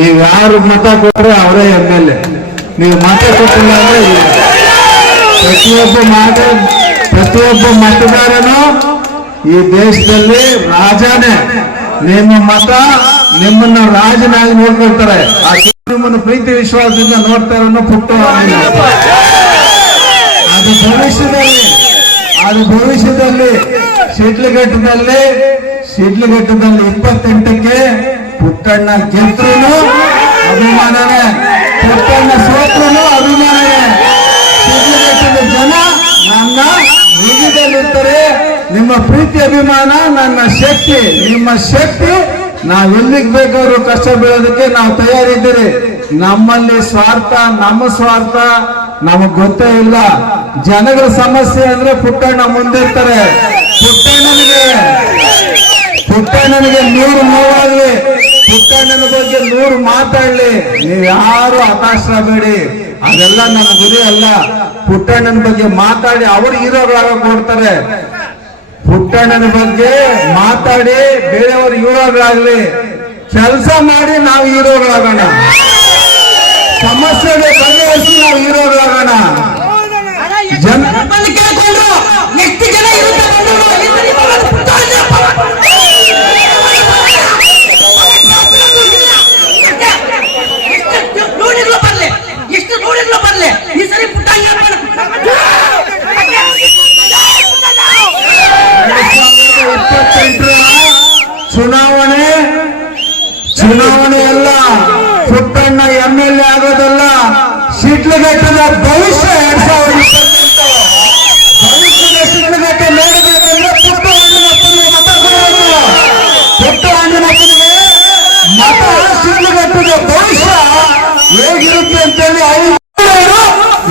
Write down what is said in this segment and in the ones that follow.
ನೀವು ಯಾರು ಮತ ಕೊಟ್ಟರೆ ಅವರೇ MLA. ನೀವು ಮತ ಕೊಟ್ಟಿಲ್ಲ ಅಂದ್ರೆ ಇಲ್ಲ. ಪ್ರತಿಯೊಬ್ಬ ಮತದಾರನು ಈ ದೇಶದಲ್ಲಿ ರಾಜನೇ. ನಿಮ್ಮ ಮತ ನಿಮ್ಮನ್ನ ರಾಜನಾಗಿ ನೋಡ್ಕೊಳ್ತಾರೆ. ನಿಮ್ಮನ್ನು ಪ್ರೀತಿ ವಿಶ್ವಾಸದಿಂದ ನೋಡ್ತಾರನ್ನೋ ಪುಟ್ಟ ಅದು ಭವಿಷ್ಯದಲ್ಲಿ ಶಿಡ್ಲಘಟ್ಟದಲ್ಲಿ 28ಕ್ಕೆ ಪುಟ್ಟಣ್ಣ ಗೆದ್ರೂ ಅಭಿಮಾನವೇ, ಪುಟ್ಟಣ್ಣ ಸೋತ್ರೂ ಅಭಿಮಾನವೇ. ಶಿಡ್ಲಘಟ್ಟದ ಜನ ನನ್ನ ಹೃದಯದಲ್ಲಿರ್ತಾರೆ. ನಿಮ್ಮ ಪ್ರೀತಿ ಅಭಿಮಾನ ನನ್ನ ಶಕ್ತಿ, ನಿಮ್ಮ ಶಕ್ತಿ. ನಾವೆಲ್ಲಿಗೆ ಬೇಕಾದ್ರೂ ಕಷ್ಟ ಬೀಳೋದಕ್ಕೆ ನಾವು ತಯಾರಿದ್ದೀರಿ. ನಮ್ಮಲ್ಲಿ ಸ್ವಾರ್ಥ, ನಮ್ಮ ಸ್ವಾರ್ಥ ನಮಗ್ ಗೊತ್ತೇ ಇಲ್ಲ. ಜನಗಳ ಸಮಸ್ಯೆ ಅಂದ್ರೆ ಪುಟ್ಟಣ್ಣ ಮುಂದಿರ್ತಾರೆ. ಪುಟ್ಟಣ್ಣನಿಗೆ 100 ನೋವಾಗ್ಲಿ, ಪುಟ್ಟಣ್ಣನ ಬಗ್ಗೆ 100 ಮಾತಾಡ್ಲಿ, ನೀವು ಯಾರು ಹತಾಶರಾಗಬೇಡಿ. ಅದೆಲ್ಲ ನನ್ನ ಗುರಿ ಅಲ್ಲ. ಪುಟ್ಟಣ್ಣನ ಬಗ್ಗೆ ಮಾತಾಡಿ ಅವರು ಹೀರೋಗಳಾಗ ಕೊಡ್ತಾರೆ. ಪುಟ್ಟಣ್ಣನ ಬಗ್ಗೆ ಮಾತಾಡಿ ಬೇರೆಯವರು ಹೀರೋಗಳಾಗ್ಲಿ, ಕೆಲಸ ಮಾಡಿ ನಾವು ಹೀರೋಗಳಾಗೋಣ. ಸಮಸ್ಯೆಗೆ ಬಗೆಹರಿಸಿ ನಾವು ಹೀರೋಗಳಾಗೋಣ. ಚುನಾವಣೆ ಅಲ್ಲ, ಪುಟ್ಟಣ್ಣ MLA ಆಗೋದಲ್ಲ, ಶಿಡ್ಲಘಟ್ಟದ ಭವಿಷ್ಯ 2028 ಭವಿಷ್ಯದ ಶಿಡ್ಲಘಟ್ಟ ನೋಡಬೇಕಂದ್ರೆ ಪುಟ್ಟಣ್ಣನಪ್ಪನಿಗೆ ಮತ ಕೊಡಬೇಕು. ಪುಟ್ಟಣ್ಣನಪ್ಪನಿಗೆ ಮತ ಶಿಡ್ಲಘಟ್ಟದ ಭವಿಷ್ಯ ಹೇಗಿರುತ್ತೆ ಅಂತೇಳಿ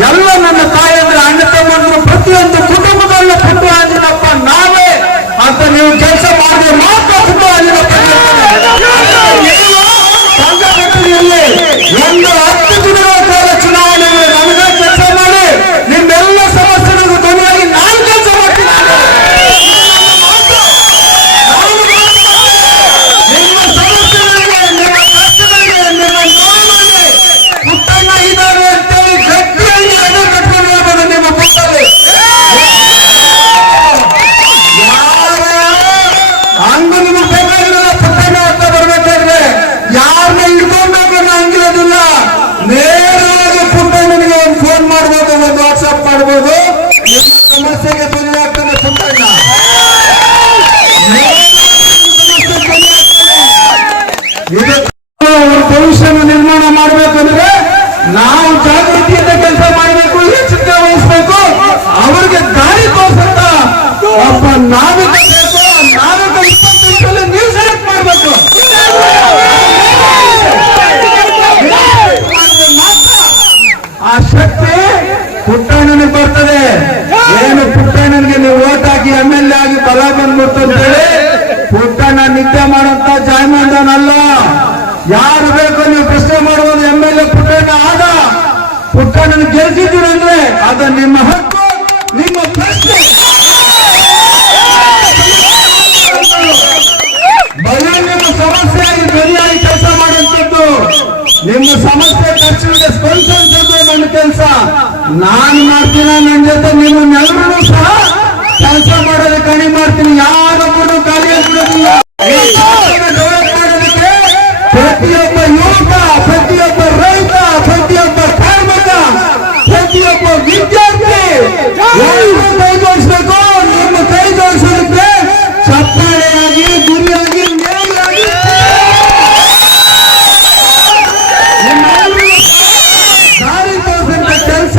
ಎಲ್ಲ ನನ್ನ ತಾಯಂದ್ರೆ ಅಣ್ಣ ತಮ್ಮಂದ್ರು ಪ್ರತಿಯೊಂದು ಕುಟುಂಬದಲ್ಲ ಪುಟ್ಟಣ್ಣನಪ್ಪ ನಾವೇ ಅಂತ ನೀವು ಕೆಲಸ ಮಾಡಿ ಮಾತ್ರ ಪುಟ್ಟಣ್ಣನಪ್ಪ ಒಂದು 10 ದಿನಗಳ ಕಾಲ ಚುನಾವಣೆ ನಮಗೆ ಕೆಲಸ ಮಾಡಿ ನಿಮ್ಮೆಲ್ಲ ಸಮಸ್ಯೆಗಳಿಗೂ ಧ್ವನಿಯಾಗಿ ನಾನು ಕೆಲಸ ಮಾಡ್ತೀನಿ. ನಿಮ್ಮ ಸಮಸ್ಯೆಗಳಿಗೆ, ನಿಮ್ಮ ಕಷ್ಟಗಳಿಗೆ, ನಿಮ್ಮ ನೋವಿನಲ್ಲಿ ಪುಟ್ಟಣ್ಣ ಇದ್ದಾರೆ ಅಂತೇಳಿ ಗಟ್ಟಿಯಾಗಿ ಎದೆ ಕಟ್ಕೊಂಡು ಹೇಳ್ಬೋದು. ನಿಮ್ಮ ಪುಟ್ಟಲ್ಲಿ ಹಂಗು ನಿಮಗೆ ಬೇಕಾಗಿರಲ್ಲ. ಪುಟ್ಟಣ್ಣ ಅಂತ ಬರ್ಬೇಕಾದ್ರೆ ಯಾರನ್ನ ಹಿಡ್ಕೊಂಡಾಗ ಹಂಗಿರೋದಿಲ್ಲ. ನೇರವಾಗಿ ಪುಟ್ಟಣ್ಣನಿಗೆ ಒಂದು ಫೋನ್ ಮಾಡ್ಬೋದು, ಒಂದು ವಾಟ್ಸ್ಆಪ್ ಮಾಡ್ಬೋದು. ನಿಮ್ಮ ಸಮಸ್ಯೆಗೆ ಧ್ವನಿಯಾಗ್ತಾನೆ ಪುಟ್ಟಣ್ಣ. ಭವಿಷ್ಯನ ನಿರ್ಮಾಣ ಮಾಡಬೇಕಂದ್ರೆ ನಾವು ಜಾಗೃತಿಯಿಂದ ಕೆಲಸ ಮಾಡಬೇಕು, ಎಚ್ಚರಿಕೆ ವಹಿಸಬೇಕು. ಅವರಿಗೆ ದಾರಿ ತೋರಿಸಂತ ಒಬ್ಬ ನಾವಿಕ ಬೇಕು. ನಾವಿಕ 28 ನೀವು ಸೆಲೆಕ್ಟ್ ಮಾಡಬೇಕು. ಆ ಶಕ್ತಿ ಪುಟ್ಟಣ್ಣನಿಗೆ ಬರ್ತದೆ. ಏನು ಪುಟ್ಟಣ್ಣನಿಗೆ ನೀವು ಓಟ್ ಹಾಕಿ MLA ಆಗಿ ಬಲ ಬಂದ್ಬಿಡ್ತು ಅಂತೇಳಿ ಪುಟ್ಟಣ್ಣ ನಿದ್ದೆ ಮಾಡೋಂತ ಜಾಯಮಾನಲ್ಲ. ಯಾರು ಬೇಕು ನೀವು ಪ್ರಶ್ನೆ ಮಾಡುವುದು MLA ಪುಟ್ಟಣ್ಣ ಆದ. ಪುಟ್ಟಣ್ಣನ ಗೆಲ್ಸಿದ್ದೀರಿ ಅಂದ್ರೆ ಅದು ನಿಮ್ಮ ಹಕ್ಕು, ನಿಮ್ಮ ಪ್ರಶ್ನೆ. ಬರೀ ನಿಮ್ಮ ಸಮಸ್ಯೆಯಾಗಿ ಧ್ವನಿಯಾಗಿ ಕೆಲಸ ಮಾಡುವಂಥದ್ದು, ನಿಮ್ಮ ಸಮಸ್ಯೆ ಖರ್ಚಿಗೆ ಸ್ಪಂದಿಸುವಂಥದ್ದು ನನ್ನ ಕೆಲಸ. ನಾನು ಮಾಡ್ತೀನಿ. ನನ್ನ ಜೊತೆ ನಿಮ್ಮನ್ನೆಲ್ಲರೂ ಸಹ ಕೆಲಸ ಮಾಡೋದಕ್ಕೆ ಕಣಿ ಮಾಡ್ತೀನಿ. ಯಾರೊಬ್ಬರು ಖಾಲಿಯಾಗಿ ಬಿಡೋದಿಲ್ಲ. ಡೆವಲಪ್ ಮಾಡೋದಕ್ಕೆ ಪ್ರತಿಯೊಬ್ಬ ಯುವಕ, ಪ್ರತಿಯೊಬ್ಬ ರೈತ, ಪ್ರತಿಯೊಬ್ಬ ಕಾರ್ಮಿಕ, ಪ್ರತಿಯೊಬ್ಬ ವಿದ್ಯಾರ್ಥಿ ಕೈ ಜೋಡಿಸ್ಬೇಕು. ನಿಮ್ಮ ಕೈ ಜೋಡಿಸೋದಕ್ಕೆ ಚಪ್ಪಾಳೆಯಾಗಿ, ಗುರಿಯಾಗಿ, ನೇರವಾಗಿ ದಾರಿ ತೋರಿಸಂತ ಕೆಲಸ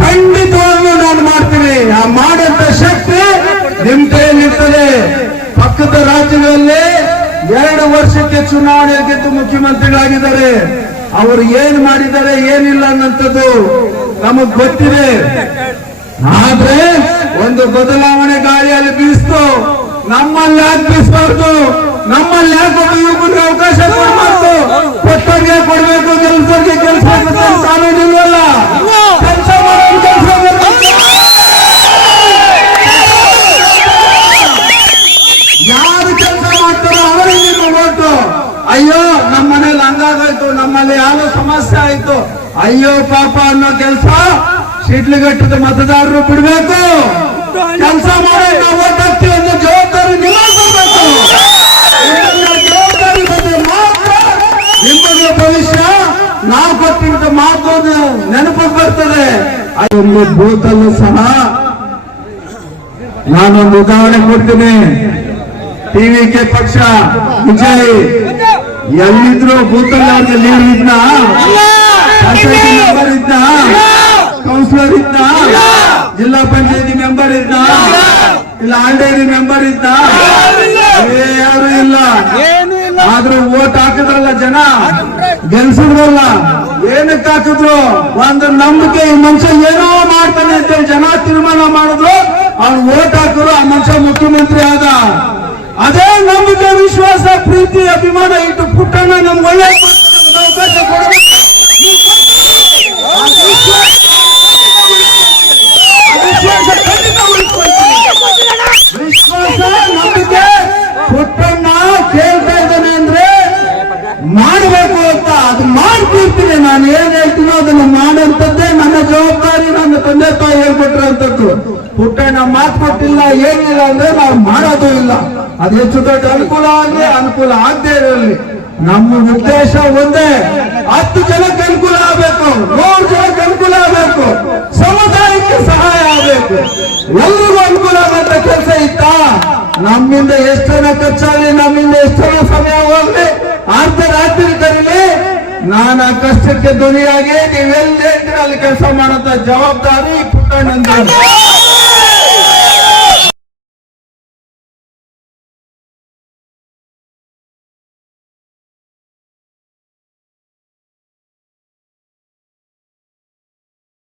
ಖಂಡಿತವಾಗ್ಲೂ ನಾನು ಮಾಡ್ತೀನಿ. ಆ ಮಾಡಂತ ಶಕ್ತಿ ನಿಮ್ ಕೈಯಲ್ಲಿರ್ತದೆ. ಪಕ್ಕದ ರಾಜ್ಯಗಳಲ್ಲಿ 2 ವರ್ಷಕ್ಕೆ ಚುನಾವಣೆ ಗೆದ್ದು ಮುಖ್ಯಮಂತ್ರಿಗಳಾಗಿದ್ದಾರೆ. ಅವರು ಏನ್ ಮಾಡಿದ್ದಾರೆ, ಏನಿಲ್ಲ ಅನ್ನಂಥದ್ದು ನಮಗ್ ಗೊತ್ತಿದೆ. ಆದ್ರೆ ಒಂದು ಬದಲಾವಣೆ ಗಾಳಿಯಲ್ಲಿ ಬೀಸ್ತು. ನಮ್ಮಲ್ಲಿ ಯಾಕೆ ಬೀಸಬಾರ್ದು? ನಮ್ಮಲ್ಲಿ ಯಾಕೆ ಯುವಕರಿಗೆ ಅವಕಾಶ ಕೊಡಬಾರ್ದು? ಕೊಟ್ಟರಿಗೆ ಕೊಡಬೇಕು, ಕೆಲಸಕ್ಕೆ ಕೆಲಸ ಕಾನೂನಿಲ್ವಲ್ಲ. ಕೆಲಸ ಮಾಡೋದು ಕೆಲಸ ಯಾರು ಕೆಲಸ ಮಾಡ್ತಾರೋ ಅವರಿಗೆ ನಿಮ್ಮ ಓಟು. ಅಯ್ಯೋ ನಮ್ಮ ಮನೇಲಿ ಹಂಗಾಗೋಯ್ತು, ನಮ್ಮಲ್ಲಿ ಯಾವ ಸಮಸ್ಯೆ ಆಯ್ತು, ಅಯ್ಯೋ ಪಾಪ ಅನ್ನೋ ಕೆಲಸ ಶಿಡ್ಲಘಟ್ಟದ ಮತದಾರರು ಬಿಡ್ಬೇಕು. ಕೆಲಸ ಮಾಡಿ ನಾವು ಓಟ್ ಹಾಕ್ತೀವಿ ಅನ್ನೋ ಜವಾಬ್ದಾರಿ ನಿಭಾಯಿಸಬೇಕು. ಜವಾಬ್ದಾರಿ ಬಗ್ಗೆ ಮಾತ್ರ ನಿಮ್ಮಗಳ ಭವಿಷ್ಯ ನಾವು ಕೊಟ್ಟಿದ್ದ ಮಾತು ನೆನಪಿಗೆ ಬರ್ತದೆ. ಒಂದು ಬೂತಲ್ಲೂ ಸಹ ನಾನೊಂದು ಉದಾಹರಣೆ ಕೊಡ್ತೀನಿ. ಟಿವಿಕೆ ಪಕ್ಷ ವಿಜಯ್ ಎಲ್ಲಿದ್ರು ಬೂತಲ್ಲಿ ಅವ್ರಿಗೆ ಲೀಡರ್ ಇದ್ನ, ಸೊಸೈಟಿ ಮೆಂಬರ್ ಇದ್ನ, ಕೌನ್ಸಿಲರ್ ಇದ್ನ, ಜಿಲ್ಲಾ ಪಂಚಾಯತಿ ಮೆಂಬರ್ ಇದ್ನ, ಇಲ್ಲ ಆಂಡೇರಿ ಮೆಂಬರ್ ಇದ್ನ, ಯಾರು ಇಲ್ಲ. ಆದ್ರೂ ಓಟ್ ಹಾಕಿದ್ರಲ್ಲ ಜನ, ಗೆಲ್ಸಿದ್ರಲ್ಲ. ಏನಕ್ಕೆ ಹಾಕಿದ್ರು? ಒಂದು ನಂಬಿಕೆ, ಈ ಮನುಷ್ಯ ಏನೋ ಮಾಡ್ತಾನೆ ಅಂತ ಜನ ತೀರ್ಮಾನ ಮಾಡಿದ್ರು. ಅವ್ನು ಓಟ್ ಹಾಕಿದ್ರು, ಆ ಮನುಷ್ಯ ಮುಖ್ಯಮಂತ್ರಿ ಆದ. ಅದೇ ನಂಬಿಕೆ, ವಿಶ್ವಾಸ, ಪ್ರೀತಿ, ಅಭಿಮಾನ ಇಟ್ಟು ಪುಟ್ಟಣ್ಣ ನಮ್ಗೆ ಒಳ್ಳೆ ಅವಕಾಶ ಕೊಡಬೇಕು. ವಿಶ್ವಾಸ, ನಂಬಿಕೆ ಪುಟ್ಟಣ್ಣ ಕೇಳ್ತಾ ಇದ್ದಾನೆ ಅಂದ್ರೆ ಮಾಡಬೇಕು ಅಂತ, ಅದು ಮಾಡ್ತಿರ್ತೀನಿ. ನಾನು ಏನ್ ಹೇಳ್ತೀನೋ ಅದನ್ನ ಮಾಡಂತದ್ದೇ ನನ್ನ ಜವಾಬ್ದಾರಿ. ನನ್ನ ತಂದೆ ತಾಯಿ ಹೇಳ್ಕೊಟ್ಟಿರೋಂಥದ್ದು. ಪುಟ್ಟಣ್ಣ ಮಾತು ಕೊಟ್ಟಿಲ್ಲ, ಏನಿಲ್ಲ ಅಂದ್ರೆ ನಾವು ಮಾಡೋದು ಇಲ್ಲ. ಅದು ಹೆಚ್ಚು ದೊಡ್ಡ ಅನುಕೂಲ ಆಗಲಿ, ಅನುಕೂಲ ಆಗದೆ ಇರಲಿ. ನಮ್ಮ ಉದ್ದೇಶ ಒಂದೇ, 10 ಜನಕ್ಕೆ ಅನುಕೂಲ ಆಗಬೇಕು, 100 ಜನಕ್ಕೆ ಅನುಕೂಲ ಆಗಬೇಕು, ಸಮುದಾಯಕ್ಕೆ ಸಹಾಯ ಆಗಬೇಕು, ಎಲ್ರಿಗೂ ಅನುಕೂಲ ಆಗಂತ ಕೆಲಸ ಇತ್ತ. ನಮ್ಮಿಂದ ಎಷ್ಟನ ಖರ್ಚಾಗಲಿ, ನಮ್ಮಿಂದ ಎಷ್ಟನ ಸಮಯ ಹೋಗ್ಲಿ, ಅರ್ಧ ರಾತ್ರಿ ಕರೀಲಿ, ನಾನು ಆ ಕಷ್ಟಕ್ಕೆ ಧ್ವನಿಯಾಗಿ ನೀವೆಲ್ಲ ಅಲ್ಲಿ ಕೆಲಸ ಮಾಡಂತ ಜವಾಬ್ದಾರಿ ಪುಟ್ಟಣ್ಣಂದು.